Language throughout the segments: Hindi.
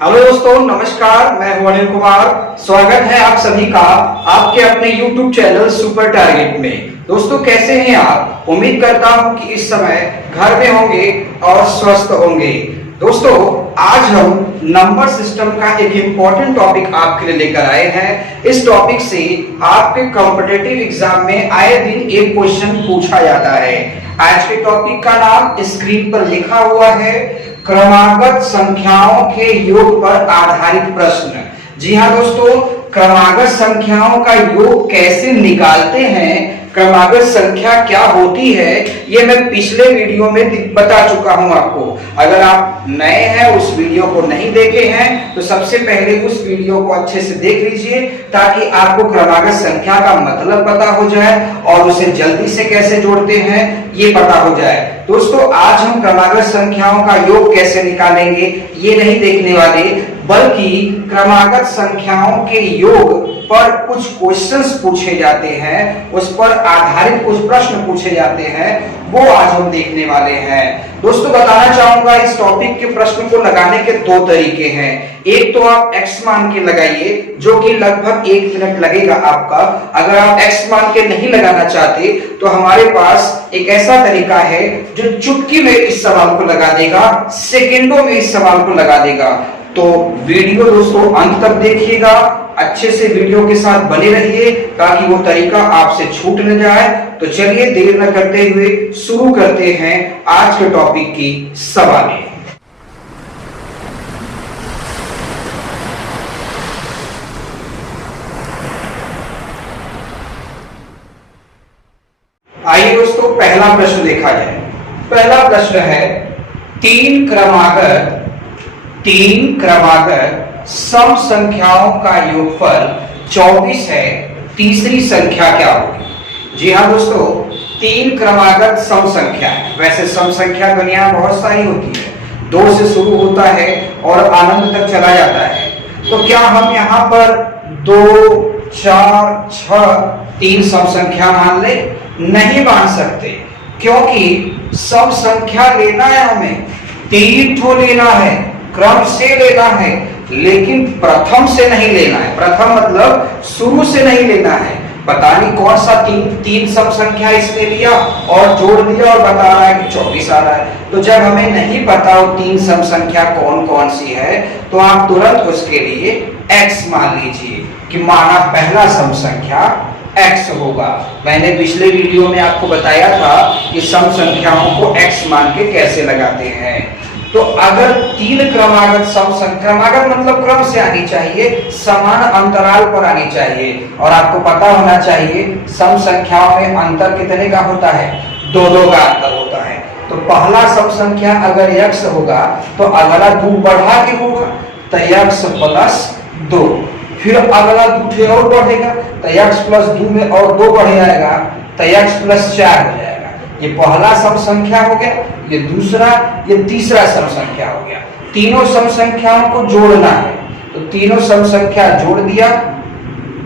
हेलो दोस्तों, नमस्कार। मैं हूं अनिल कुमार। स्वागत है आप सभी का आपके अपने YouTube चैनल सुपर टारगेट में। दोस्तों, कैसे हैं आप? उम्मीद करता हूं कि इस समय घर में होंगे और स्वस्थ होंगे। दोस्तों, आज हम नंबर सिस्टम का एक इम्पोर्टेंट टॉपिक आपके लिए लेकर आए हैं। इस टॉपिक से आपके कॉम्पिटिटिव एग्जाम में आए दिन एक क्वेश्चन पूछा जाता है। आज के टॉपिक का नाम स्क्रीन पर लिखा हुआ है, क्रमागत संख्याओं के योग पर आधारित प्रश्न। जी हाँ दोस्तों, क्रमागत संख्याओं का योग कैसे निकालते हैं, क्रमागत संख्या क्या होती है, ये मैं पिछले वीडियो में बता चुका हूं आपको। अगर आप नए हैं, उस वीडियो को नहीं देखे हैं, तो सबसे पहले उस वीडियो को अच्छे से देख लीजिए ताकि आपको क्रमागत संख्या का मतलब पता हो जाए और उसे जल्दी से कैसे जोड़ते हैं ये पता हो जाए। दोस्तों, आज हम क्रमागत संख्याओं का योग कैसे निकालेंगे ये नहीं देखने वाले, बल्कि क्रमागत संख्याओं के योग पर कुछ क्वेश्चंस पूछे जाते हैं, उस पर आधारित कुछ प्रश्न पूछे जाते हैं, वो आज हम देखने वाले हैं। दोस्तों, बताना चाहूंगा इस टॉपिक के प्रश्न को लगाने के दो तरीके हैं। एक तो आप x मान के लगाइए, जो कि लगभग 1 मिनट लगेगा आपका। अगर आप x मान के नहीं लगाना चाहते तो हमारे पास एक ऐसा तरीका है जो चुटकी में इस सवाल को लगा देगा, सेकेंडों में इस सवाल को लगा देगा। तो वीडियो दोस्तों अंत तक देखिएगा, अच्छे से वीडियो के साथ बने रहिए ताकि वो तरीका आपसे छूट न जाए। तो चलिए देर न करते हुए शुरू करते हैं आज के टॉपिक की सवालें। आइए दोस्तों, पहला प्रश्न देखा जाए। पहला प्रश्न है, तीन क्रमागत सम संख्याओं का योगफल 24 है, तीसरी संख्या क्या होगी? जी हाँ दोस्तों, तीन क्रमागत सम संख्या है। वैसे सम संख्या दुनिया में बहुत सारी होती है, 2 से शुरू होता है और अनंत तक चला जाता है। तो क्या हम यहाँ पर 2, 4, 6 तीन सम संख्या मान ले? नहीं मान सकते, क्योंकि सम संख्या लेना है हमें, 3 ठो लेना है, क्रम से लेना है, लेकिन प्रथम से नहीं लेना है। प्रथम मतलब शुरू से नहीं लेना है। पता नहीं कौन सा तीन सम संख्या इसने लिया और जोड़ दिया और बता रहा है कि 24 आ रहा है। तो जब हमें नहीं पता वो तीन सम संख्या कौन कौन सी है, तो आप तुरंत उसके लिए x मान लीजिए कि माना पहला सम संख्या x होगा। मैंने पिछले वीडियो में आपको बताया था कि सम संख्याओं को x मान के कैसे लगाते हैं। तो अगर तीन क्रमागत क्रमागत मतलब क्रम से आनी चाहिए, समान अंतराल पर आनी चाहिए, और आपको पता होना चाहिए सम संख्याओं में अंतर कितने का होता है? 2-2 का अंतर होता है। तो पहला सम संख्या अगर x होगा तो अगला 2 बढ़ा के होगा, तो x + 2। फिर अगला 2 और बढ़ेगा तो x + 2 में और 2 बढ़ जाएगा, तो x + 4 हो जाएगा। ये पहला सम संख्या हो गया, ये दूसरा, ये तीसरा सम संख्या हो गया। तीनों सम संख्याओं को जोड़ना है, तो तीनों सम संख्या जोड़ दिया,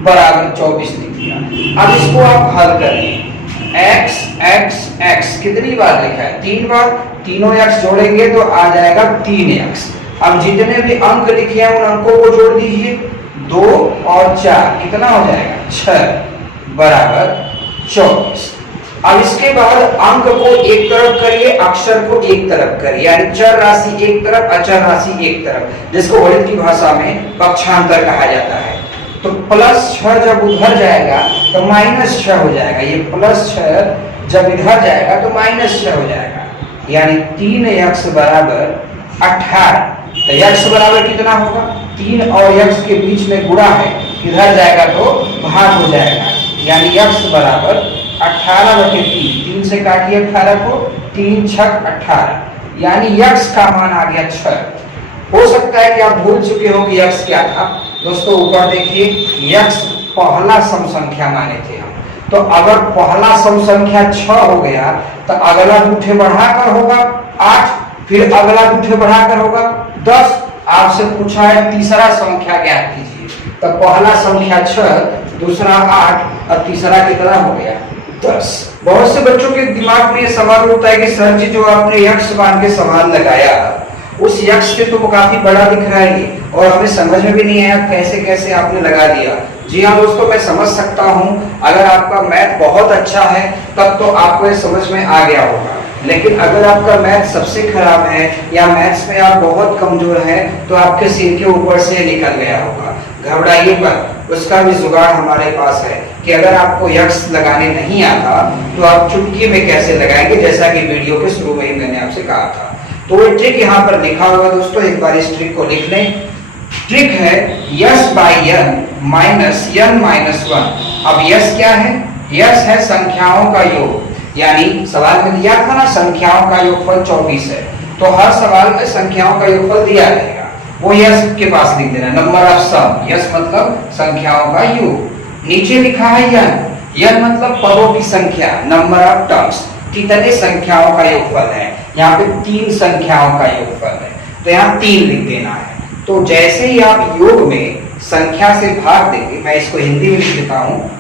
बराबर 24 लिख दिया। अब इसको आप हल करिए। x कितनी बार लिखा है? 3 बार। तीनों x जोड़ेंगे तो आ जाएगा 3x। अब जितने भी अंक लिखे हैं उन अंकों को जोड़ दीजिए, 2 और 4 कितना हो जाएगा? 6 बराबर 24। अब इसके बाद अंक को एक तरफ करिए, अक्षर को एक तरफ करिए, यानी चर राशि एक तरफ, अचर राशि एक तरफ, जिसको गणित की भाषा में पक्षांतर कहा जाता है। तो +6 जब उधर जाएगा तो -6 हो जाएगा। ये +6 जब इधर जाएगा तो -6 हो जाएगा, यानी 3x बराबर 18। तो x बराबर कितना होगा? 3 और x के बीच में गुणा है, इधर जाएगा तो भाग हो जाएगा, यानी x बराबर 18/3। 3 से काटिए 18 को, 3 × 6 = 18, यानी x का मान आ गया 6। हो सकता है कि आप भूल चुके हो कि x क्या था। दोस्तों ऊपर देखिए, x पहला सम संख्या माने थे हम। तो अगर पहला सम संख्या 6 हो गया तो अगला 2 बढ़ाकर होगा 8, फिर अगला 2 बढ़ाकर होगा 10। आपसे पूछा है तीसरा संख्या ज्ञात कीजिए, तो पहला संख्या 6, दूसरा 8 और तीसरा कितना हो गया? 10। बहुत से बच्चों के दिमाग में ये सवाल होता है कि सर जी, जो आपने x मान के सवाल लगाया उस यक्ष से तो वो काफी बड़ा दिख रहा है ये, और हमें समझ में भी नहीं आया कैसे कैसे आपने लगा दिया। जी हाँ दोस्तों, मैं समझ सकता हूँ, अगर आपका मैथ बहुत अच्छा है तब तो आपको ये समझ में आ गया होगा, लेकिन अगर आपका मैथ सबसे खराब है या मैथ्स में आप बहुत कमजोर हैं तो आपके सिर के ऊपर से निकल गया होगा। घबराइए मत, उसका भी जुगाड़ हमारे पास है कि अगर आपको यक्ष लगाने नहीं आता तो आप चुटकी में कैसे लगाएंगे, जैसा कि वीडियो के शुरू में ही मैंने आपसे कहा था। तो वो ट्रिक यहाँ पर लिखा हुआ दोस्तों, एक बार इस ट्रिक को लिख लें। ट्रिक है yes by N minus N minus one. अब यस क्या है? यस है संख्याओं का योग, यानी सवाल में दिया था ना संख्याओं का योगफल 24 है, तो हर सवाल में संख्याओं का योगफल दिया रहेगा, वो यस के पास लिख देना, नंबर ऑफ सम। यस मतलब संख्याओं का योग। नीचे लिखा है यन, यन मतलब पदों की संख्या, नंबर ऑफ टर्म्स, कितने संख्याओं का योगफल है। यहाँ पे 3 संख्याओं का योगफल है, तो यहाँ 3 लिख देना है। तो जैसे ही आप योग में संख्या से भाग देंगे, मैं इसको हिंदी में लिख देता हूँ।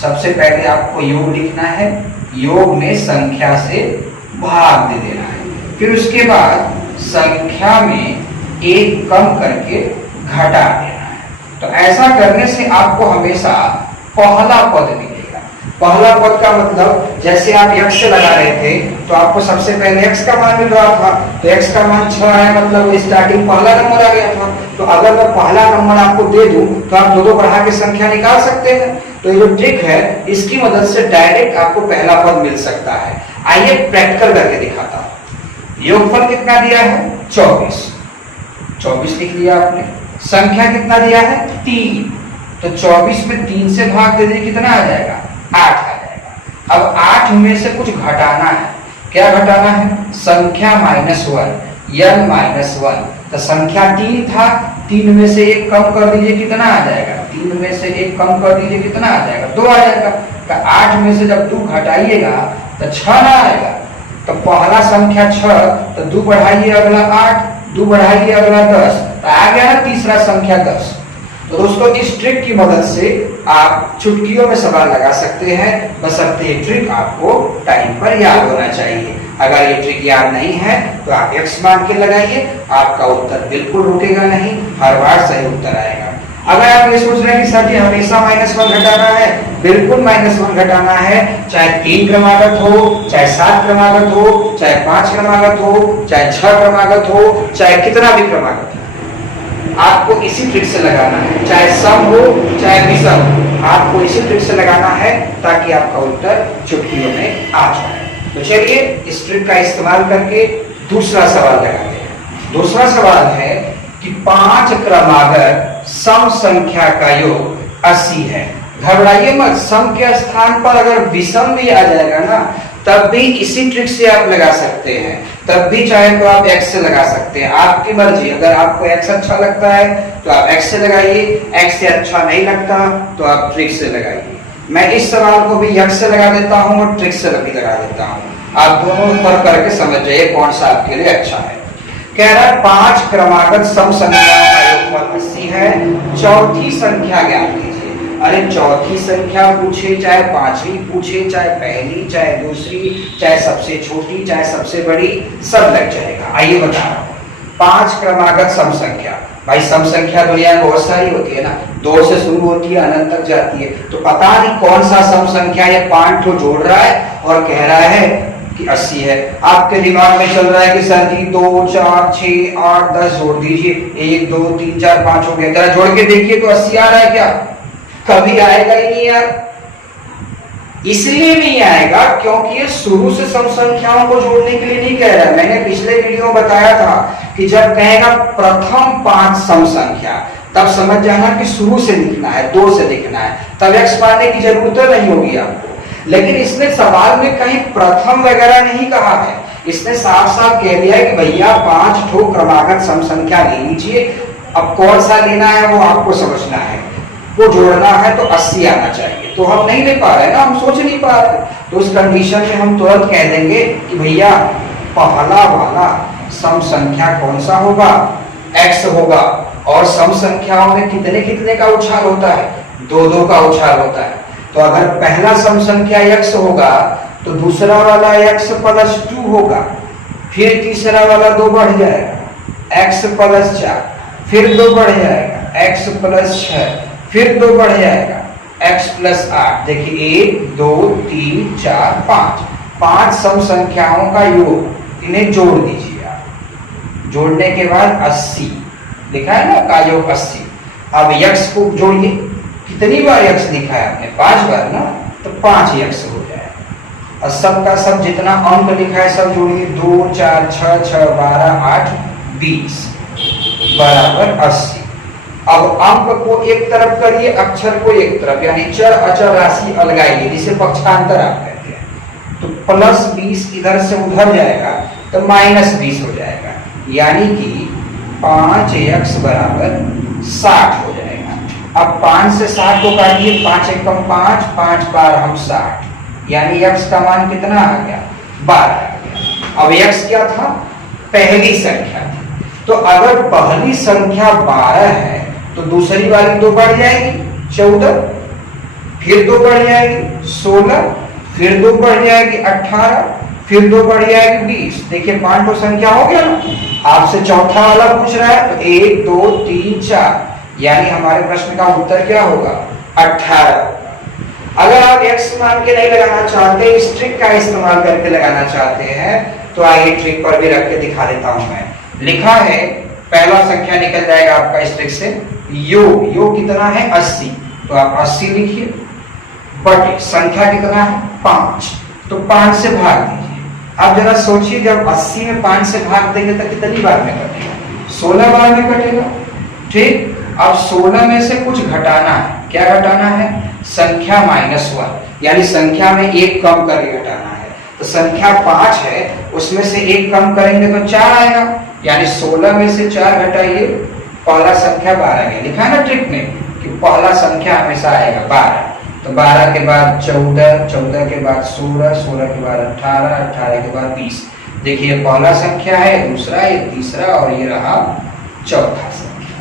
सबसे पहले आपको योग लिखना है, योग में संख्या से भाग दे देना है, फिर उसके बाद संख्या में 1 कम करके घटा देना है। तो ऐसा करने से आपको हमेशा पहला पद मिलेगा। पहला पद का मतलब जैसे आप x से लगा रहे थे तो आपको सबसे पहले x का मान मिल रहा था, तो x का मान 6 है, मतलब स्टार्टिंग पहला नंबर आ गया था। तो अगर मैं पहला नंबर आपको दे दूं तो आप दो बढ़ा के संख्या निकाल सकते हैं। तो ये जो ट्रिक है इसकी मदद से डायरेक्ट आपको पहला पद मिल सकता है। आइए प्रैक्टिकल करके दिखाता हूं। योगफल कितना दिया है? 24 लिख लिया आपने। संख्या कितना दिया है? 3। तो 24 में 3 से भाग दे दीजिए, कितना आ जाएगा? 8 आ जाएगा। अब 8 में से कुछ घटाना है। क्या घटाना है? संख्या -1, यन -1। तो संख्या 3 था, 3 में से 1 कम कर दीजिए, कितना आ जाएगा? 3 में से 1 कम कर दीजिए, कितना आ जाएगा? 2 आ जाएगा। तो 8 में से जब 2 घटाइएगा तो 6 ना आएगा। तो पहला संख्या 6, तो 2 बढ़ाइए अगला 8, 2 बढ़ाइए अगला 10, तो आ गया ना तीसरा संख्या 10। तो दोस्तों इस ट्रिक की मदद से आप चुटकियों में सवाल लगा सकते हैं, बशर्ते ये ट्रिक आपको टाइम पर याद होना चाहिए। अगर ये ट्रिक याद नहीं है तो आप x मान के लगाइए, आपका उत्तर बिल्कुल रुकेगा नहीं, हर बार सही उत्तर आएगा। अगर आप ये सोच रहे हैं कि सर जी हमेशा -1 घटाना है, बिल्कुल -1 घटाना है, चाहे 3 क्रमागत हो, चाहे 7 क्रमागत हो, चाहे 5 क्रमागत हो, चाहे 6 क्रमागत हो, चाहे कितना भी क्रमागत हो, आपको इसी ट्रिक से लगाना है। चाहे सम हो चाहे विषम, आपको इसी ट्रिक से लगाना है ताकि आपका उत्तर चुटकियों में आ जाए। तो चलिए इस ट्रिक का इस्तेमाल करके दूसरा सवाल लगाते हैं। दूसरा सवाल है कि 5 क्रमागत सम संख्या का योग 80 है। घबराइए मत, सम के स्थान पर अगर विषम भी आ जाएगा ना तब भी इसी ट्रिक से आप लगा सकते हैं। तब भी चाहे तो आप x से लगा सकते हैं, आपकी मर्जी। अगर आपको x अच्छा लगता है तो आप x से लगाइए, x से अच्छा नहीं लगता तो आप ट्रिक से लगाइए। मैं इस सवाल को भी x से लगा देता हूं और ट्रिक से भी लगा देता हूं, आप दोनों फर्क करके समझ जाइए कौन सा आपके लिए अच्छा है। कह रहा है 5 क्रमागत सम संख्याओं का योगफल 80 है, चौथी संख्या ज्ञात कीजिए। अरे चौथी संख्या पूछे, चाहे 5वीं पूछे, चाहे पहली, चाहे दूसरी, चाहे सबसे छोटी, चाहे सबसे बड़ी, सब लग जाएगा। आइए बता रहा हूं, 5 क्रमागत सम संख्या। भाई सम संख्या दुनिया में बहुत सारी होती है ना, 2 से शुरू होती है, अनंत तक जाती है। तो पता नहीं कौन सा सम संख्या ये 5 को जोड़ रहा है और कह रहा है कि 80 है। आपके दिमाग में चल रहा है कि सर जी 2, 4, 6, 8, 10 जोड़ दीजिए, 1, 2, 3, 4, 5 हो गया, जरा जोड़ के देखिए तो 80 आ रहा है क्या? कभी आएगा ही नहीं यार। इसलिए नहीं आएगा क्योंकि ये शुरू से सम संख्याओं को जोड़ने के लिए नहीं कह रहा है। मैंने पिछले वीडियो में बताया था कि जब कहेगा प्रथम 5 सम संख्या तब समझ जाना कि शुरू से लिखना है, 2 से लिखना है, तब x पाने की जरूरत नहीं होगी आपको। लेकिन इसने सवाल में कहीं प्रथम वगैरह नहीं कहा है, इसने साफ साफ कह दिया है कि भैया 5 ठो क्रमागत सम संख्या ले लीजिए। अब कौन सा लेना है वो आपको समझना है, वो जोड़ना है तो 80 आना चाहिए। तो हम नहीं ले पा रहे ना, हम सोच नहीं पा रहे, तो उस कंडीशन में हम तुरंत कह देंगे कि भैया पहला वाला सम संख्या कौन सा होगा? x होगा। और सम संख्याओं में कितने कितने का उछाल होता है? 2 का उछाल होता है। तो अगर पहला सम संख्या x होगा तो दूसरा वाला x + 2 होगा, फिर तीसरा वाला 2 बढ़ जाएगा, x प्लस 4, फिर 2 बढ़ जाएगा x प्लस 6, फिर 2 बढ़ जाएगा x प्लस 8। देखिए 1 2 3 4 5, 5 सम संख्याओं का योग, इन्हें जोड़ दीजिए आप। जोड़ने के बाद 80 लिखा है ना, का योग 80। अब x को जोड़िए, कितनी बार x लिखा है आपने, 5 बार ना, तो 5x हो जाएगा। और सब का सब जितना अंक लिखा है सब जोड़िए, 2 4 6 6 12 8 20 बराबर 80। अब अंक को एक तरफ करिए, अक्षर को एक तरफ, यानी चर अचर राशि अलगाइए, जिसे पक्षांतर आप कहते हैं। तो प्लस 20 इधर से उधर जाएगा तो माइनस 20 हो जाएगा, यानी कि 5x बराबर 60 हो जाएगा। अब 5 से 60 को काटिए, 5 एकम 5, 5 बार हम 60, यानी x का मान कितना आ गया, 12 आ गया। अब x क्या था, पहली संख्या थी, तो अगर पहली संख्या 12 है तो दूसरी वाली 2 बढ़ जाएगी 14, फिर 2 बढ़ जाएगी 16, फिर 2 बढ़ जाएगी 18, फिर 2 बढ़ जाएगी 20। देखिए 5 तो संख्या हो गया ना। आपसे चौथा वाला पूछ रहा है तो 1 2 3 4, यानी हमारे प्रश्न का उत्तर क्या होगा, 18 होगा। अगर आप x मान के नहीं लगाना चाहते, इस ट्रिक का इस्तेमाल करके लगाना चाहते हैं, तो आइए ट्रिक पर भी रख के दिखा देता हूं मैं। लिखा है पहला संख्या निकल जाएगा आपका इस ट्रिक से, योग कितना है 80, तो आप 80 लिखिए, बटे संख्या कितना है 5, तो 5 से भाग दीजिए। अब जरा सोचिए, जब 80 में 5 से भाग देंगे तो कितनी बार में कटेगा, 16 बार में कटेगा। ठीक, अब 16 में से कुछ घटाना है, क्या घटाना है, संख्या -1, यानी संख्या में 1 कम करके घटाना है। तो संख्या 5 है, उसमें से 1 कम करेंगे तो 4 आएगा, यानी 16 में से 4 घटाइए, पहला संख्या 12 है। लिखा है ना ट्रिक में कि पहला संख्या हमेशा आएगा 12, तो 12 के बाद 14, 14 के बाद 16, 16 के बाद 18, 18 के बाद 20। देखिए पहला संख्या है, दूसरा, ये तीसरा, और ये रहा चौथा संख्या।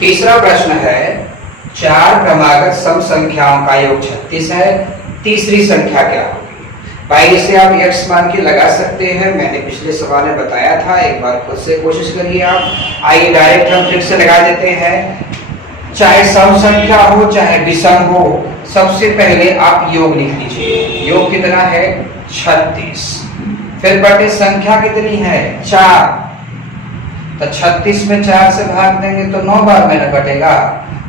तीसरा प्रश्न है, 4 क्रमागत सम संख्याओं का योग 36 है, तीसरी संख्या क्या होगी। भाई इसे आप x मान के लगा सकते हैं, मैंने पिछले सवाल में बताया था, एक बार खुद से कोशिश करिए आप। आइए डायरेक्ट हम ट्रिक से लगा देते हैं। चाहे सम संख्या हो चाहे विषम हो, सबसे पहले आप योग लिख लीजिए। योग कितना है 36, फिर बटे संख्या कितनी है 4, तो 36 में 4 से भाग देंगे तो 9 बार में न घटेगा।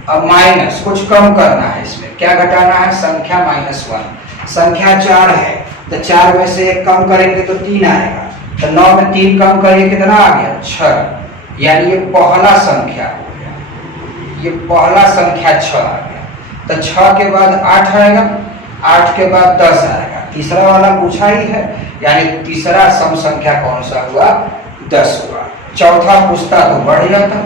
अब माइनस, कुछ कम करना है, इसमें क्या घटाना है, संख्या -1। संख्या 4 है तो 4 में से 1 कम करेंगे तो 3 आएगा, तो 9 में 3 कम करिए, कितना आ गया 6, यानी ये पहला संख्या हो गया, ये पहला संख्या 6 आ गया। तो 6 के बाद 8 आएगा, 8 के बाद 10 आएगा, तीसरा वाला पूछा ही है, यानी तीसरा सम संख्या कौन सा हुआ, 10 हुआ। चौथा पूछता तो बढ़ जाता,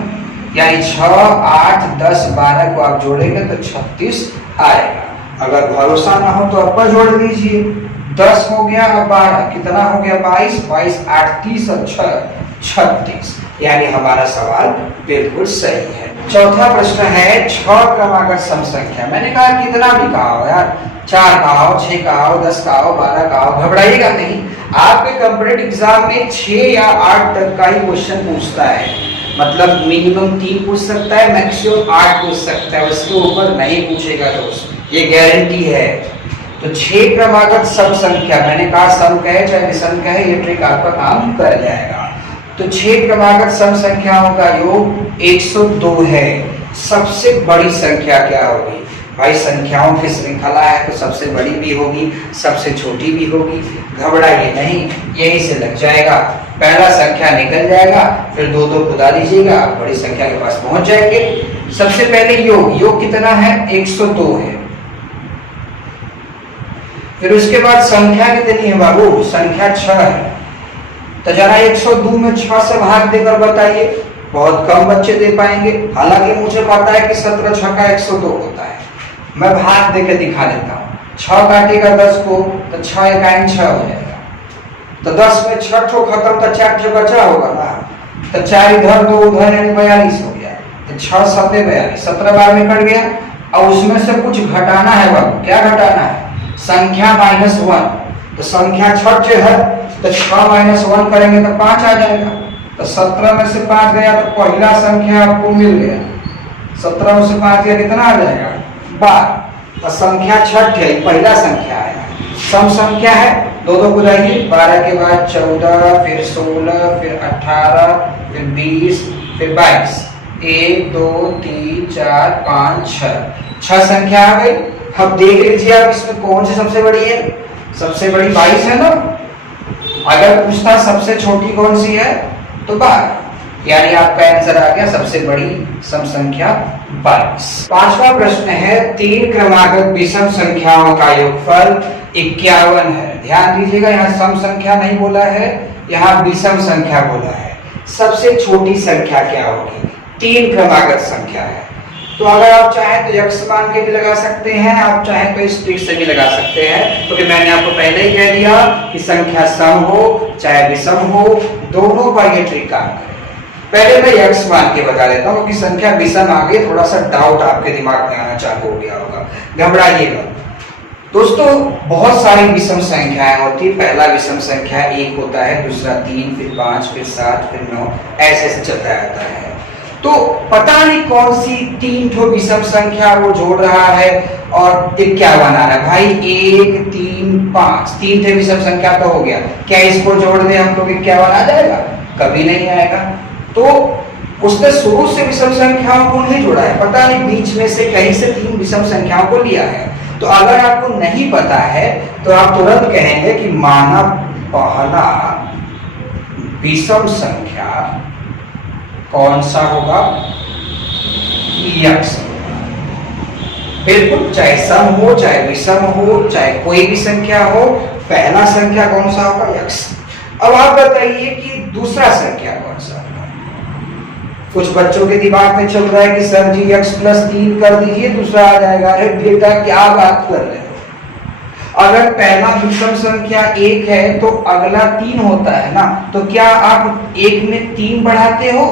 यानी 6 8 10 12 को आप जोड़ेंगे तो 36 आएगा। अगर भरोसा ना हो तो अप्पर जोड़ लीजिए, 10 हो गया, अब 12 कितना हो गया 22, 22 8 30 और 6 36, यानी हमारा सवाल बिल्कुल सही है। चौथा प्रश्न है, 6 क्रमागत सम संख्या। मैंने कहा कितना भी कहा हो यार, 4 का हो, 6 का हो, 10 का हो, 12 का हो, घबराइएगा नहीं। आपके कॉम्पिटिटिव एग्जाम में 6 या 8 तक का ही क्वेश्चन पूछता है, मतलब मिनिमम 3 पूछ सकता है, मैक्सिमम 8 पूछ सकता है, उसके ऊपर नहीं पूछेगा दोस्त, ये गारंटी है। तो 6 क्रमागत सम संख्या, मैंने कहा सम कहे चाहे विषम कहे, ये ट्रिक आपका काम कर जाएगा। तो 6 क्रमागत सम संख्याओं का योग 102 है। सबसे बड़ी संख्या क्या होगी भाई, संख्याओं की श्रृंखला है तो सबसे बड़ी भी होगी, सबसे छोटी भी होगी, घबराइए नहीं, यहीं से लग जाएगा। पहला संख्या निकल जाएगा, फिर 2 खुदा दीजिएगा, आप बड़ी संख्या के पास पहुंच जाएंगे। सबसे पहले योग कितना है 102 है, फिर उसके बाद संख्या कितनी है बाबू, संख्या 6 है। तो जरा 102 में 6 से भाग देकर बताइए, बहुत कम बच्चे दे पाएंगे, हालांकि मुझे पता है कि 17 6 का 102 होता है। मैं भाग देकर दिखा देता हूँ, 6 काटेगा 10 को तो 6 1 6 हो जाएगा, तो 10 में 6 ठो खत्म तो 4 ठो बचा होगा ना, तो 4 इधर 2 उधर, यानी 42 हो गया। तो 6 7 42, 17 बार में कट गया। और उसमें से कुछ घटाना है बाबू, क्या घटाना है, संख्या -1, तो संख्या 6 है तो 6 - 1 करेंगे तो 5 आ जाएगा। तो 17 में से 5 गया तो पहला संख्या आपको मिल गया। 17 में से 5 गया कितना आ जाएगा 12। तो संख्या छठ है, पहला संख्या है, सम संख्या है। दो दो बुलाइए, 12 के बाद 14, फिर 16, फिर 18, फिर 20, फिर 22। 1 2 3 4 5 6 संख्या आ गई। अब देख लीजिए आप इसमें कौन सी सबसे बड़ी है। सबसे बड़ी 22 है ना। अगर पूछता सबसे छोटी कौन सी है तो 12, यानी आपका आंसर आ गया सबसे बड़ी सम संख्या 22। पांचवा प्रश्न है, 3 क्रमागत विषम संख्याओं का योगफल 51 है। ध्यान दीजिएगा, यहाँ सम संख्या नहीं बोला है, यहाँ विषम संख्या बोला है। सबसे छोटी संख्या क्या होगी? 3 क्रमागत संख्या है। तो अगर आप चाहें तो यक्ष मान के भी लगा सकते हैं, आप चाहें तो इस ट्रिक से भी लगा सकते हैं, क्योंकि मैंने आपको पहले ही कह दिया कि संख्या सम हो चाहे विषम हो, दोनों पर ये ट्रिक काम करेगा। पहले मैं यक्ष मान के बता देता हूँ, क्योंकि संख्या विषम आगे थोड़ा सा डाउट आपके दिमाग में आना चालू हो गया होगा, घबराइएगा। दोस्तों, बहुत सारी विषम संख्याएं होती है। पहला विषम संख्या 1 होता है, दूसरा 3, फिर 5, फिर 7, फिर 9, ऐसे चलता रहता है। तो पता नहीं कौन सी 3 ठो विषम संख्या वो जोड़ रहा है और 51 आ रहा है। भाई 1 3 5 3 थे विषम संख्या तो हो गया, क्या इसको जोड़ दें हम लोग 51 आ जाएगा? कभी नहीं आएगा। तो उसने शुरू से विषम संख्याओं को नहीं जोड़ा है, पता नहीं बीच में से कहीं से 3 विषम संख्याओं को लिया है। तो अगर आपको नहीं पता है तो आप तुरंत कहेंगे कि माना पहला विषम संख्या कौन सा होगा? यक्ष। बिल्कुल, चाहे सम हो चाहे विषम हो चाहे कोई भी संख्या हो, पहला संख्या कौन सा होगा? यक्ष। अब आप बताइए कि दूसरा संख्या कौन सा होगा? कुछ बच्चों के दिमाग में चल रहा है कि सर जी यक्ष प्लस 3 कर दीजिए दूसरा आ जाएगा। अरे बेटा, क्या बात कर रहे हो? अगर पहला विषम संख्या 1 है तो अगला 3 होता है ना, तो क्या आप 1 में 3 बढ़ाते हो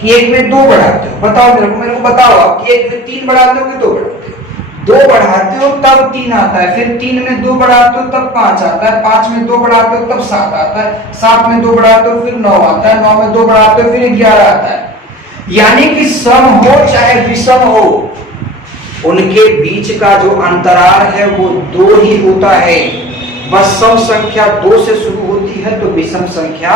कि 1 में 2 बढ़ाते हो? बताओ मेरे को बताओ आप कि 1 में 3 बढ़ाते हो कि 2 बढ़ाते हो? 2 बढ़ाते हो तब 3 आता है, फिर 3 में 2 बढ़ाते हो तब 5 आता है, 5 में 2 बढ़ाते हो तब 7 आता है, 7 में 2 बढ़ाते हो फिर 9 आता है, 9 में 2 बढ़ाते हो फिर 11 आता है। यानी कि सम हो चाहे विषम हो, उनके बीच का जो अंतराल है वो 2 ही होता है। बस सम संख्या 2 से शुरू होती है तो विषम संख्या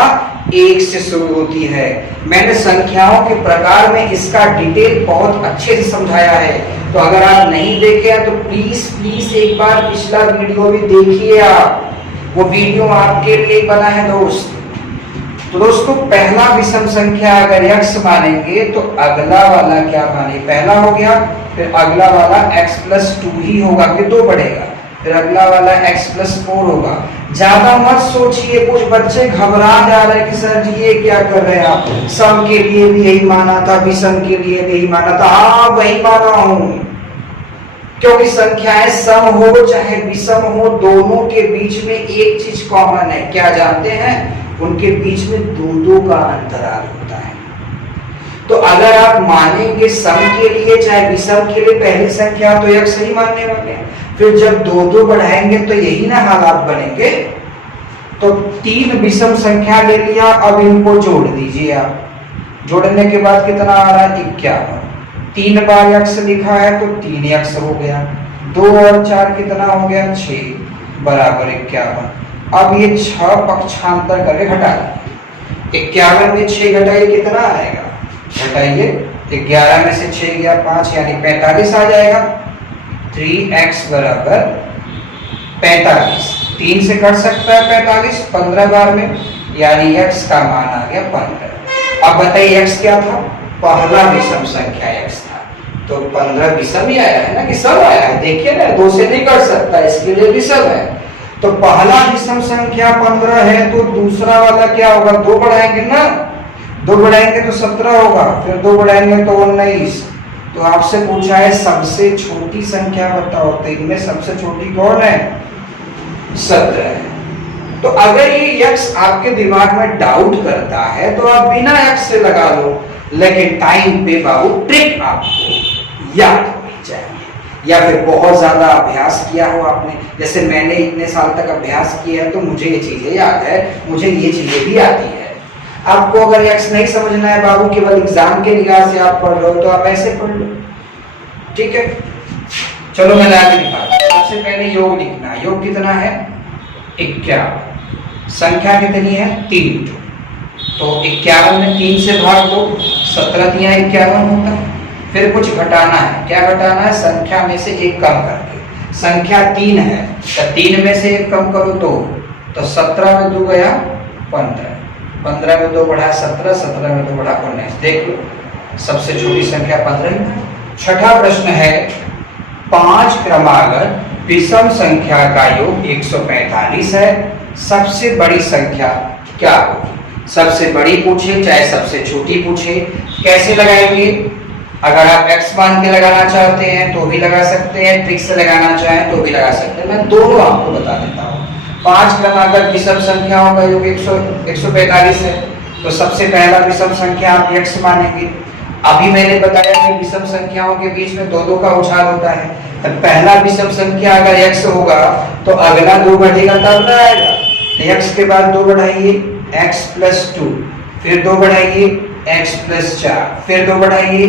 1 से शुरू होती है। मैंने संख्याओं के प्रकार में इसका डिटेल बहुत अच्छे से समझाया है, तो अगर आप नहीं देखे हैं तो प्लीज एक बार पिछला वीडियो भी देखिए आप, वो वीडियो आपके लिए बना है दोस्त। तो दोस्तों, पहला विषम संख्या अगर यक्ष मानेंगे तो अगला वाला क्या माने? पहला हो गया, फिर अगला वाला x प्लस 2 ही होगा, फिर 2 बढ़ेगा, फिर अगला वाला x प्लस 4 होगा। ज्यादा मत सोचिए, कुछ बच्चे घबरा जा रहे हैं कि सर जी ये क्या कर रहे हैं आप, सम के लिए भी यही माना था, विषम के लिए भी यही माना था। हाँ, वही माना हूं, क्योंकि संख्याएं सम हो चाहे विषम हो, दोनों के बीच में एक चीज कॉमन है। क्या जानते हैं? उनके बीच में 2 का अंतराल होता है। तो अगर आप मानेंगे सम के लिए चाहे विषम के लिए पहली संख्या तो यक्ष ही मानने वाले हैं, फिर जब 2 बढ़ाएंगे तो यही ना हालात बनेंगे। तो 3 विषम संख्या ले लिया, अब इनको जोड़ दीजिए आप। जोड़ने के बाद कितना आ रहा है? 51। 3 बार यक्ष लिखा है तो 3 यक्ष हो गया, 2 और 4 कितना हो गया? 6 बराबर 51। अब ये 6 पक्षांतर करके घटा दीजिए। 51 में 6 घटाइए, कितना आएगा? घटाइए, 11 में से 6 गया 5, यानी 45 आ जाएगा। 3x बराबर 45। 3 से कट सकता है 45 15 बार में, यानी x का मान आ गया 15। अब बताइए x क्या था? पहला विषम संख्या x था, तो 15 विषम ही आया है ना कि सम आया है? देखिए ना, 2 से नहीं कट सकता, इसके लिए विषम है। तो पहला विषम संख्या 15 है, तो दूसरा वाला क्या होगा? 2 बढ़ाएंगे ना, 2 बढ़ाएंगे तो 17 होगा, फिर 2 बढ़ाएंगे तो 19। तो आपसे पूछा है सबसे छोटी संख्या बताओ, तो इनमें सबसे छोटी कौन है? 17 है। तो अगर ये यक्ष आपके दिमाग में डाउट करता है तो आप बिना यक्ष से लगा लो, लेकिन टाइम पे बाबू ट्रिक आपको याद होनी चाहिए, या फिर बहुत ज्यादा अभ्यास किया हो आपने। जैसे मैंने इतने साल तक अभ्यास किया है तो मुझे ये चीजें याद है, मुझे ये चीजें भी आती है। आपको अगर x नहीं समझना है बाबू, केवल एग्जाम के लिहाज से आप पढ़ रहे हो तो आप ऐसे पढ़ लो, ठीक है। चलो मैं आगे दिखाता हूं। सबसे पहले योग लिखना है। योग कितना है? 51। संख्या कितनी है? 3। तो 51 में 3 से भाग दो, 17 दिया 51 होता है। फिर कुछ घटाना है। क्या घटाना है? संख्या में से एक कम करके। संख्या 3 है तो 3 में से एक कम करो तो 17 में 2 गया 15, 15 में 2 बढ़ा 17, 17 में 2 बढ़ा 19। देख लो सबसे छोटी संख्या 15 है। छठा प्रश्न है, 5 क्रमागत विषम संख्या का योग 145 है, सबसे बड़ी संख्या क्या होगी? सबसे बड़ी पूछे चाहे सबसे छोटी पूछे, कैसे लगाएंगे? अगर आप x मान के लगाना चाहते हैं तो भी लगा सकते हैं, ट्रिक से लगाना चाहें तो भी लगा सकते हैं। मैं दोनों आपको बता देता हूँ। 5 क्रमागत विषम संख्याओं का योग 145 है, तो सबसे पहला विषम संख्या आप x मानेंगे। अभी मैंने बताया कि विषम संख्याओं के बीच में 2-2 का उछाल होता है। तो पहला विषम संख्या अगर x होगा तो अगला 2 बढ़ेगा तब ना आएगा। x के बाद 2 बढ़ाइए x + 2, फिर 2 बढ़ाइए x + 4, फिर 2 बढ़ाइए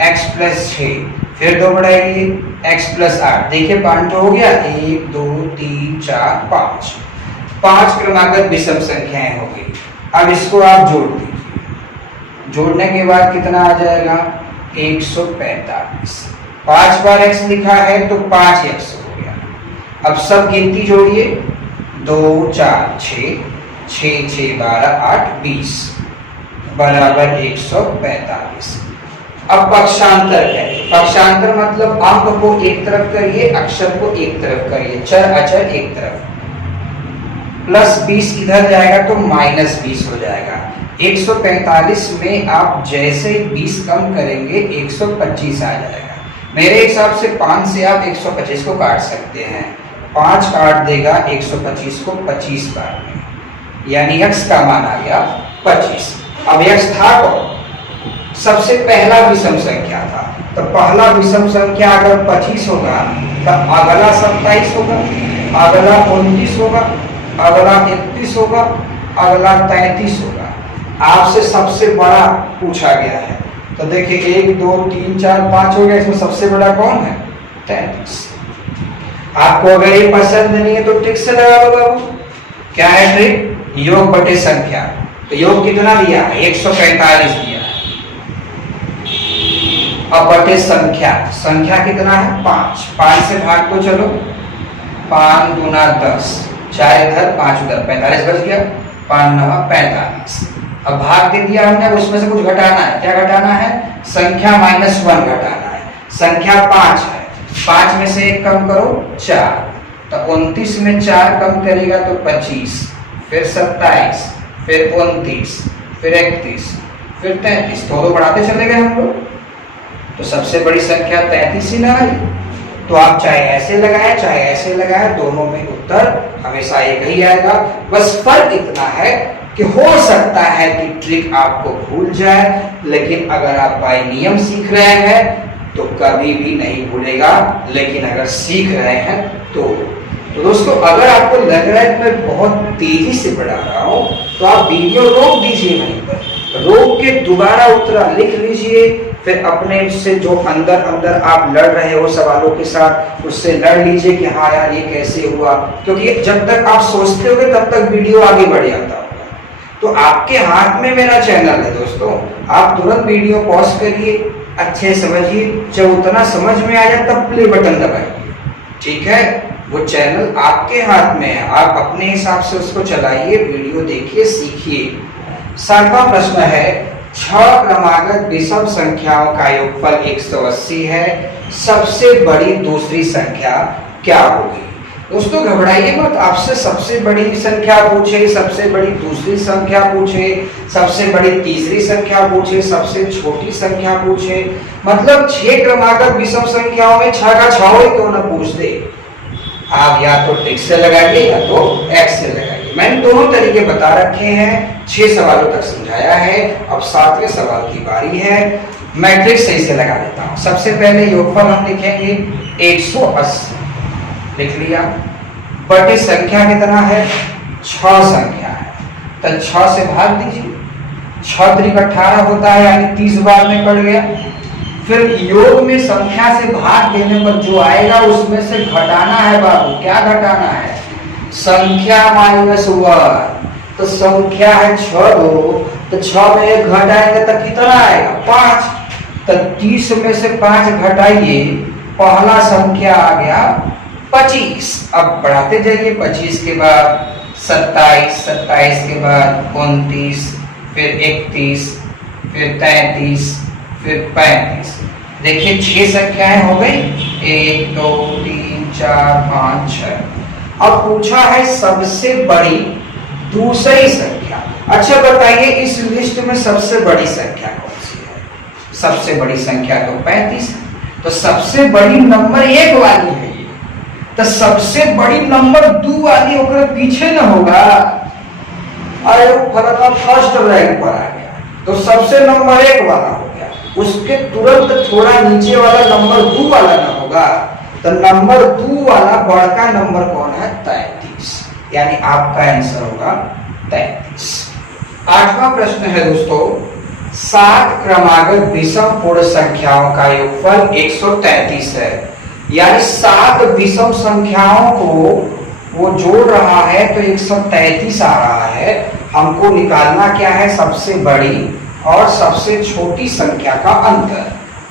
x + 6, फिर 2 बढ़ाइए x + 8। देखिए 5 हो गया, 1 2 3 4 5। 5 क्रमागत विषम संख्याएं हो गई। अब इसको आप जोड़ दीजिए। जोड़ने के बाद कितना आ जाएगा? 145। 5 बार x लिखा है तो 5x हो गया। अब सब गिनती जोड़िए, 2 4 6, 6 6 12 8 20 बराबर 145। अब पक्षांतर है। पक्षांतर मतलब अंक को एक तरफ करिए, अक्षर को एक तरफ करिए, चर अचर एक तरफ। +20 इधर जाएगा तो -20 हो जाएगा। 145 में आप जैसे 20 कम करेंगे 125 आ जाएगा। मेरे हिसाब से 5 से आप 125 को काट सकते हैं। 5 काट देगा 125 को 25 बार में, यानी x का मान आ गया 25। अब x था कौन? सबसे पहला विषम संख्या था, तो पहला विषम संख्या अगर 25 होगा तो अगला 27 होगा, अगला 29 होगा, अगला 31 होगा, अगला 33 होगा। आपसे सबसे बड़ा पूछा गया है, तो देखिए 1 2 3 4 5 हो गया। इसमें सबसे बड़ा कौन है? 33। आपको अगर ये पसंद नहीं है तो ट्रिक से लगा लो बाबू। क्या है ट्रिक? योग बटे संख्या। तो योग कितना दिया है? 145 दिया है। अब बटे संख्या, संख्या कितना है? 5। 5 से भाग तो चलो, 5 दूना 10, 4 इधर 5 उधर, 45 बच गया। 5 9 45। अब भाग दे दिया हमने, उसमें से कुछ घटाना है। क्या घटाना है? संख्या -1 घटाना है। संख्या 5 है, 5 में से 1 कम करो 4, तो 29 में 4 कम करेगा तो 25, फिर 27, फिर 29, फिर 31, फिर 33। तो बढ़ाते चले गए हम लोग, तो सबसे बड़ी संख्या 33 ही ना आई। तो आप चाहे ऐसे लगाएं चाहे ऐसे लगाएं, दोनों में उत्तर हमेशा एक ही आएगा। बस फर्क इतना है कि हो सकता है कि ट्रिक आपको भूल जाए, लेकिन अगर आप बाय नियम सीख रहे हैं तो कभी भी नहीं भूलेगा। लेकिन अगर सीख रहे हैं तो दोस्तों, अगर आपको लग रहा है कि मैं बहुत तेजी से पढ़ा रहा हूं तो आप वीडियो रोक दीजिए, वहीं पर रोक के दोबारा उत्तर लिख लीजिए। फिर अपने से जो अंदर अंदर आप लड़ रहे हो सवालों के साथ, उससे लड़ लीजिए कि हाँ यार ये कैसे हुआ। क्योंकि जब तक आप सोचते होगे तब तक वीडियो आगे बढ़ जाता होगा। तो आपके हाथ में मेरा चैनल है दोस्तों, आप तुरंत वीडियो पॉज करिए, अच्छे समझिए, जब उतना समझ में आ जाए तब प्ले बटन दबाइए, ठीक है। वो चैनल आपके हाथ में है, आप अपने हिसाब से उसको चलाइए, वीडियो देखिए, सीखिए। 7वां प्रश्न है, 6 क्रमागत विषम संख्याओं का योगफल 180 है, सबसे बड़ी दूसरी संख्या क्या होगी? दोस्तों घबराइए मत, आपसे सबसे बड़ी संख्या पूछे, सबसे बड़ी दूसरी संख्या पूछे, सबसे बड़ी तीसरी संख्या पूछे, सबसे छोटी संख्या पूछे, मतलब 6 क्रमागत विषम संख्याओं में 6 का 6 ही क्यों ना पूछ दे। आप या तो टिक से लगाइए या तो एक्स से लगाइए। मैंने दोनों तरीके बता रखे हैं, 6 सवालों तक समझाया है। अब 7वें सवाल की बारी है, मैट्रिक्स सही से लगा देता हूं। सबसे पहले योगफल हम लिखेंगे 180, लिख लिया, बटे संख्या कितना है? 6 संख्या है, तो 6 से भाग दीजिए। 6 त्रिक 18 होता है, यानी 30 बार में कट गया। फिर योग में संख्या से भाग देने पर जो आएगा उसमें से घटाना है बाबू। क्या घटाना है? संख्या -1। तो संख्या है 6 तो 6 में 1 घटाएंगे तो कितना आएगा? 5। तो 30 में से 5 घटाइए, पहला संख्या आ गया 25। अब बढ़ाते जाइए, 25 के बाद 27, 27 के बाद 29, फिर 31, फिर 33, फिर 35। देखिए 6 संख्याएं हो गई, 1 2 3 4 5 6। अब पूछा है सबसे बड़ी दूसरी संख्या। अच्छा बताइए, इस लिस्ट में सबसे बड़ी संख्या कौन सी है? सबसे बड़ी संख्या तो 35 है। तो सबसे बड़ी नंबर 1 वाली है ये। तो सबसे बड़ी नंबर 2 वाली ओकरे पीछे न होगा। अरे फर्क फर्स्ट रैंक पर आ गया, तो सबसे नंबर 1 वाला हो गया। उसके तुरंत थोड़ा नीचे वाला नंबर 2 वाला ना होगा। तो नंबर 2 वाला बड़का नंबर कौन है? 33। यानी आपका आंसर होगा 33। 8वां प्रश्न है दोस्तों, 7 क्रमागत विषम पूर्ण संख्याओं का योगफल 133 है। यानी 7 विषम संख्याओं को वो जोड़ रहा है तो 133 आ रहा है। हमको निकालना क्या है? सबसे बड़ी और सबसे छोटी संख्या का अंतर।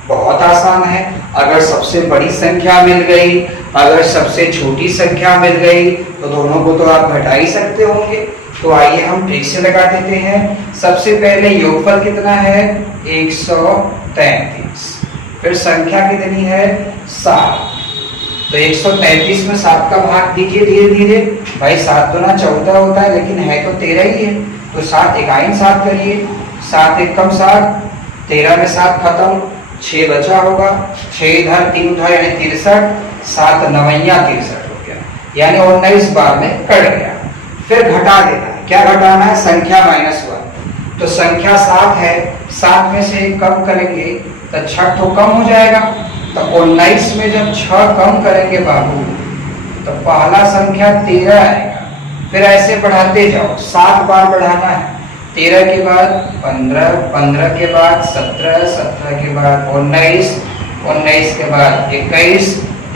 बहुत आसान है। अगर सबसे बड़ी संख्या मिल गई, अगर सबसे छोटी संख्या मिल गई, तो दोनों को तो आप घटा ही सकते होंगे। तो आइए हम फिर से लगा देते हैं। सबसे पहले योगफल कितना है? 133। फिर संख्या कितनी है? 7। तो 133 में 7 का भाग दीजिए धीरे धीरे। भाई 7 दूना 14 होता है, लेकिन है तो 13 ही है। तो 7 एकाइन 7 करिए, 7 एकम 7, 13 में 7 खत्म, 6 बचा होगा। 6 इधर 3 उधर यानी 63, 7 नवैया 63 हो गया, यानी 19 बार में कट गया। फिर घटा देना है। क्या घटाना है? संख्या -1। तो संख्या 7 है, 7 में से 1 कम करेंगे तो 6 तो कम हो जाएगा। तो 19 में जब 6 कम करेंगे बाबू, तो पहला संख्या 13 आएगा। फिर ऐसे बढ़ाते जाओ, 7 बार बढ़ाना है। 13 के बाद 15, 15 के बाद 17, 17 के बाद 19, 19 के बाद 21,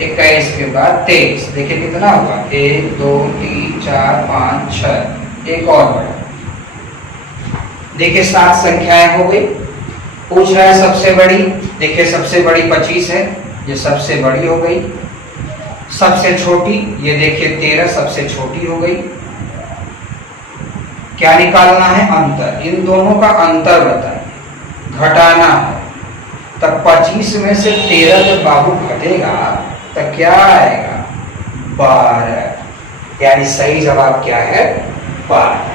21 के बाद 23। देखिए कितना हुआ? 1 2 3 4 5 6। एक और बढ़ा। देखिए 7 संख्याएं हो गई। पूछ रहा है सबसे बड़ी। देखिए सबसे बड़ी 25 है, ये सबसे बड़ी हो गई। सबसे छोटी, ये देखिए 13 सबसे छोटी हो गई। क्या निकालना है? अंतर। इन दोनों का अंतर बताइए, घटाना है। तब 25 में से 13 जब बाबू घटेगा तो क्या आएगा? 12। यानी सही जवाब क्या है? 12।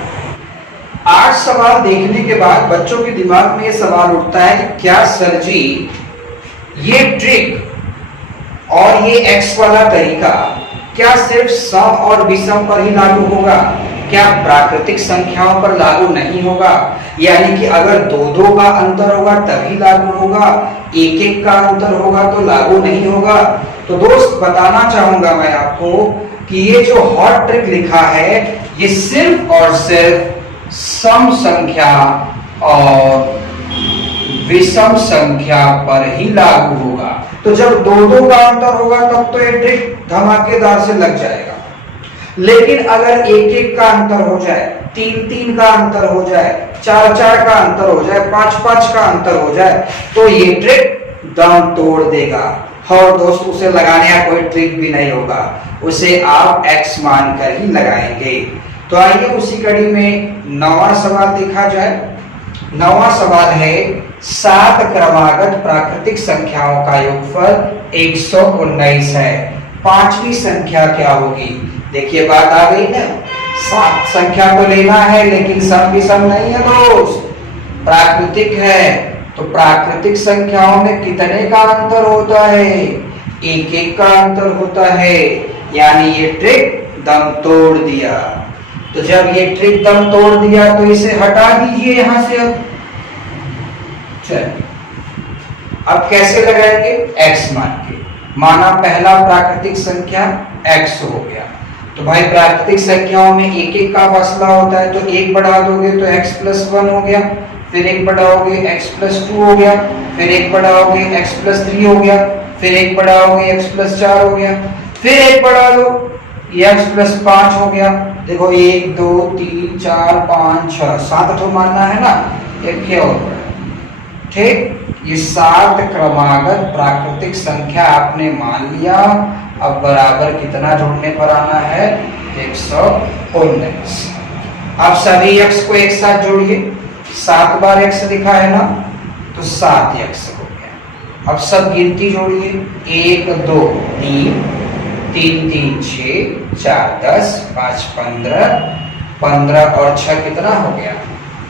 8 सवाल देखने के बाद बच्चों के दिमाग में ये सवाल उठता है कि क्या सर जी ये ट्रिक और ये एक्स वाला तरीका क्या सिर्फ सम और विषम पर ही लागू होगा? क्या प्राकृतिक संख्याओं पर लागू नहीं होगा? यानी कि अगर 2-2 का अंतर होगा तभी लागू होगा, 1-1 का अंतर होगा तो लागू नहीं होगा? तो दोस्त बताना चाहूंगा मैं आपको कि ये जो हॉट ट्रिक लिखा है ये सिर्फ और सिर्फ सम संख्या और विषम संख्या पर ही लागू होगा। तो जब 2-2 का अंतर होगा तब तो ये ट्रिक धमाकेदार से लग जाएगा। लेकिन अगर 1-1 का अंतर हो जाए, 3-3 का अंतर हो जाए, 4-4 का अंतर हो जाए, 5-5 का अंतर हो जाए, तो ये ट्रिक दम तोड़ देगा। और दोस्त उसे लगाने का कोई ट्रिक भी नहीं होगा, उसे आप एक्स मान कर ही लगाएंगे। तो आइए उसी कड़ी में 9वां सवाल देखा जाए। 9वां सवाल है 7 क्रमागत प्राकृतिक संख्याओं का योगफल 119 है। 5वीं संख्या क्या होगी? देखिए बात आ गई ना, 7 संख्या तो लेना है लेकिन सम विषम नहीं है दोस्त, प्राकृतिक है। तो प्राकृतिक संख्याओं में कितने का अंतर होता है? 1-1 का अंतर होता है। यानी ये ट्रिक दम तोड़ दिया। तो जब ये ट्रिक दम तोड़ दिया तो इसे हटा दीजिए यहां से। अब चलिए अब कैसे लगाएंगे? x मान के। माना पहला प्राकृतिक संख्या x हो गया, तो भाई प्राकृतिक संख्याओं में 1-1 का फासला होता है, तो 1 बढ़ा दोगे तो x + 1 हो गया। फिर एक बढ़ाओगे x+2 हो गया, फिर एक बढ़ाओगे x+3 हो गया, फिर एक बढ़ाओगे x+4 हो गया, फिर एक बढ़ा दो x+5 हो गया। देखो 1 2 3 4 5 6 7 तो मानना है ना, एक क्या और बढ़ा। ठीक, ये 7 क्रमागत प्राकृतिक संख्या आपने मान लिया। अब बराबर कितना जोड़ने पर आना है, 119। अब सभी x को एक साथ जोड़िए, 7 बार x लिखा है ना, तो 7x हो गया। अब सब गिनती जोड़िए, 1 2 3 3 3 6 4 10 5 15 15 और 6 कितना हो गया,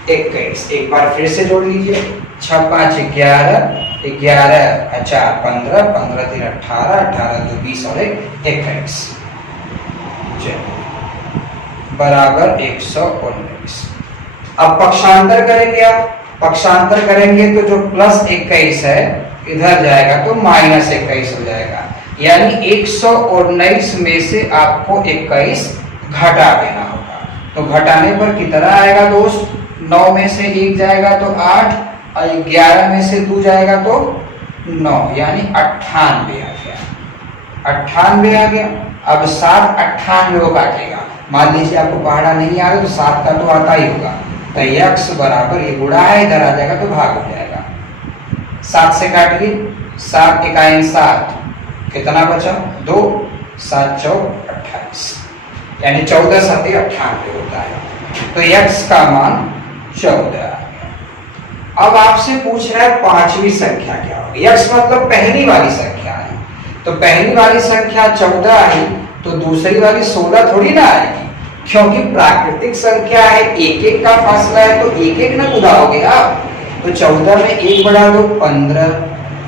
21। एक बार फिर से जोड़ लीजिए, 6 5 11 11 4 15 15 3 18 18 2 20 और 21 बराबर 119। अब पक्षांतर करेंगे, आप पक्षांतर करेंगे तो जो +21 है इधर जाएगा तो -21 हो जाएगा, यानी 119 में से आपको 21 घटा देना होगा। तो घटाने पर कितना आएगा दोस्त, 9 में से 1 जाएगा तो 8 और 11 में से 2 जाएगा तो 9, यानी 98 आ गया। 98 आ गया। अब 7 98 को काटेगा, मान लीजिए आपको पहाड़ा नहीं आ रहा तो 7 का तो आता ही होगा, तो x बराबर ये गुणा है, इधर आ जाएगा तो भाग हो जाएगा। 7 से काटिए, 7 × 7 कितना बचा, 2 7 4 28, यानी 14 7 98 होता है। तो x का मान 14 आ गया। अब आपसे पूछ रहा है पांचवी संख्या क्या होगी, x मतलब पहली वाली संख्या है, तो पहली वाली संख्या 14 आई तो दूसरी वाली 16 थोड़ी ना आएगी, क्योंकि प्राकृतिक संख्या है, एक एक का फासला है, तो एक एक ना उड़ाओगे आप। तो 14 में एक बढ़ा दो 15,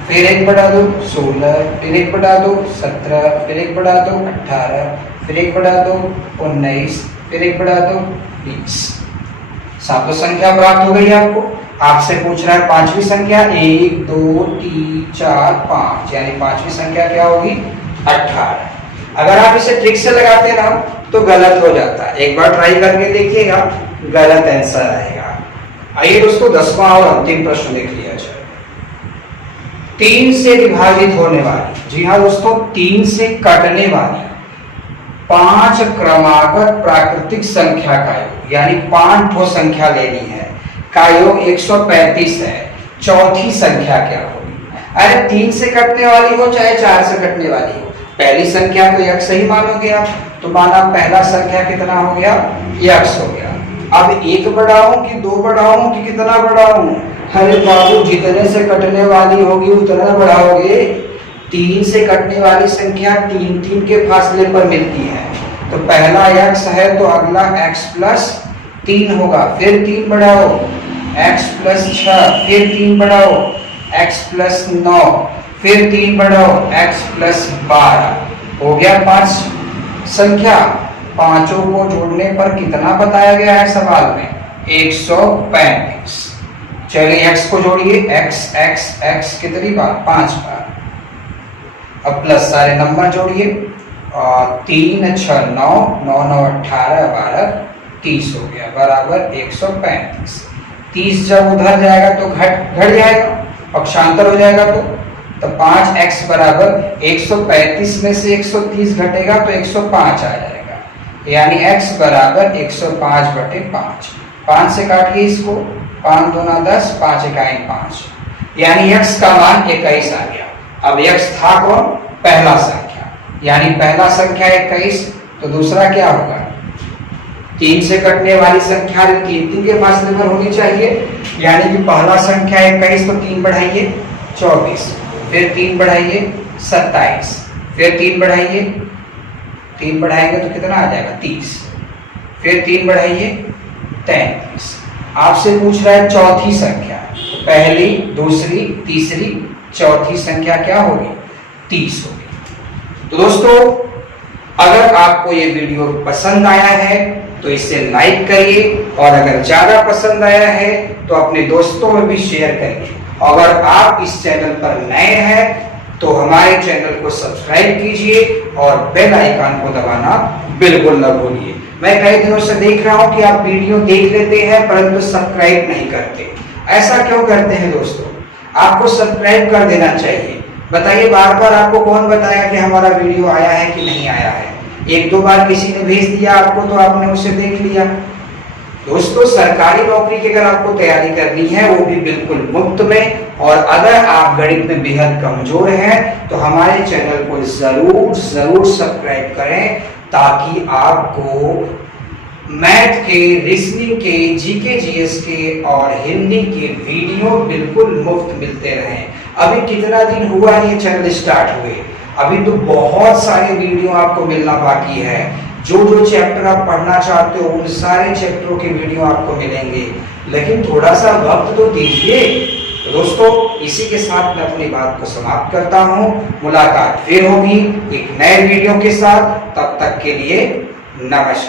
फिर एक बढ़ा दो 16, फिर एक बढ़ा दो 17, फिर एक बढ़ा दो 18, फिर एक बढ़ा दो 19, फिर एक बढ़ा दो 20। सातों संख्या प्राप्त हो गई आपको। आपसे पूछ रहा है पांचवी संख्या, 1 2 3 4 5, यानी पांचवी संख्या क्या होगी, 18। अगर आप इसे ट्रिक से लगाते ना तो गलत हो जाता है, एक बार ट्राई करके देखिएगा, गलत आंसर आएगा। आइए दोस्तों 10वां और अंतिम प्रश्न देख लिया जाए। 3 से विभाजित होने वाली, जी हाँ दोस्तों, 3 से कटने वाली 5 क्रमागत प्राकृतिक संख्या का योग, यानी 5 ठो संख्या लेनी है, का योग 135 है। चौथी संख्या क्या होगी? अरे 3 से कटने वाली हो चाहे 4 से कटने वाली हो, पहली संख्या को x सही मानोगे आप, तो माना पहला संख्या कितना हो गया, x हो गया। अब 1 बढ़ाऊं कि 2 बढ़ाऊं कि कितना बढ़ाऊं? अरे बाबू जितने से कटने वाली होगी उतना बढ़ाओगे। 3 से कटने वाली संख्या 3 3 के फासले पर मिलती है, तो पहला x है तो अगला x+3 होगा, फिर 3 बढ़ाओ x+6, फिर 3 बढ़ाओ x+9, फिर 3 बढ़ाओ x+12, हो गया 5 संख्या। पांचों को जोड़ने पर कितना बताया गया है सवाल में, 135। चलिए x को जोड़िए, x कितनी बार, 5 बार। अब प्लस सारे नंबर जोड़िए, 3 6 9 9 9 18 12 30 हो गया, बराबर 135। 30 जब उधर जाएगा तो घट जाएगा, पक्षांतर हो जाएगा, तो 5x बराबर 135 में से 130 घटेगा तो 105 आ जाएगा, यानी x बराबर 105/5। 5 से काटिए इसको, 5 दूना 10, 5 इकाई 5, यानी x का मान 21 आ गया। अब x था कौन, पहला संख्या, यानी पहला संख्या 21, तो दूसरा क्या होगा, 3 से कटने वाली संख्या 3 के फासले पर होनी चाहिए, यानी कि पहला संख्या 21, तो 3 बढ़ाइए 24, फिर 3 बढ़ाइए 27, फिर 3 बढ़ाइए, 3 बढ़ाएंगे तो कितना आ जाएगा 30, फिर 3 बढ़ाइए 33। आपसे पूछ रहा है चौथी संख्या, पहली दूसरी तीसरी चौथी संख्या क्या होगी, 30 होगी। तो दोस्तों अगर आपको ये वीडियो पसंद आया है तो इसे लाइक करिए, और अगर ज्यादा पसंद आया है तो अपने दोस्तों में भी शेयर करिए। अगर आप इस चैनल पर नए हैं तो हमारे चैनल को सब्सक्राइब कीजिए और बेल आइकन को दबाना बिल्कुल न भूलिए। मैं कई दिनों से देख रहा हूं कि आप वीडियो देख लेते हैं परंतु सब्सक्राइब नहीं करते। ऐसा क्यों करते हैं दोस्तों? आपको सब्सक्राइब कर देना चाहिए। बताइए, बार बार आपको कौन बताया कि हमारा वीडियो आया है कि नहीं आया है? एक दो बार किसी ने भेज दिया आपको तो आपने उसे देख लिया। दोस्तों, सरकारी नौकरी की अगर आपको तैयारी करनी है वो भी बिल्कुल मुफ्त में, और अगर आप गणित में बेहद कमजोर हैं तो हमारे चैनल को जरूर जरूर सब्सक्राइब करें, ताकि आपको मैथ के, रीजनिंग के, जीके जीएस के और हिंदी के वीडियो बिल्कुल मुफ्त मिलते रहें। अभी कितना दिन हुआ ये चैनल स्टार्ट हुए, अभी तो बहुत सारे वीडियो आपको मिलना बाकी है। जो जो चैप्टर आप पढ़ना चाहते हो उन सारे चैप्टरों के वीडियो आपको मिलेंगे, लेकिन थोड़ा सा वक्त तो दीजिए। दोस्तों, इसी के साथ मैं अपनी बात को समाप्त करता हूं। मुलाकात फिर होगी एक नए वीडियो के साथ, तब तक के लिए नमस्कार।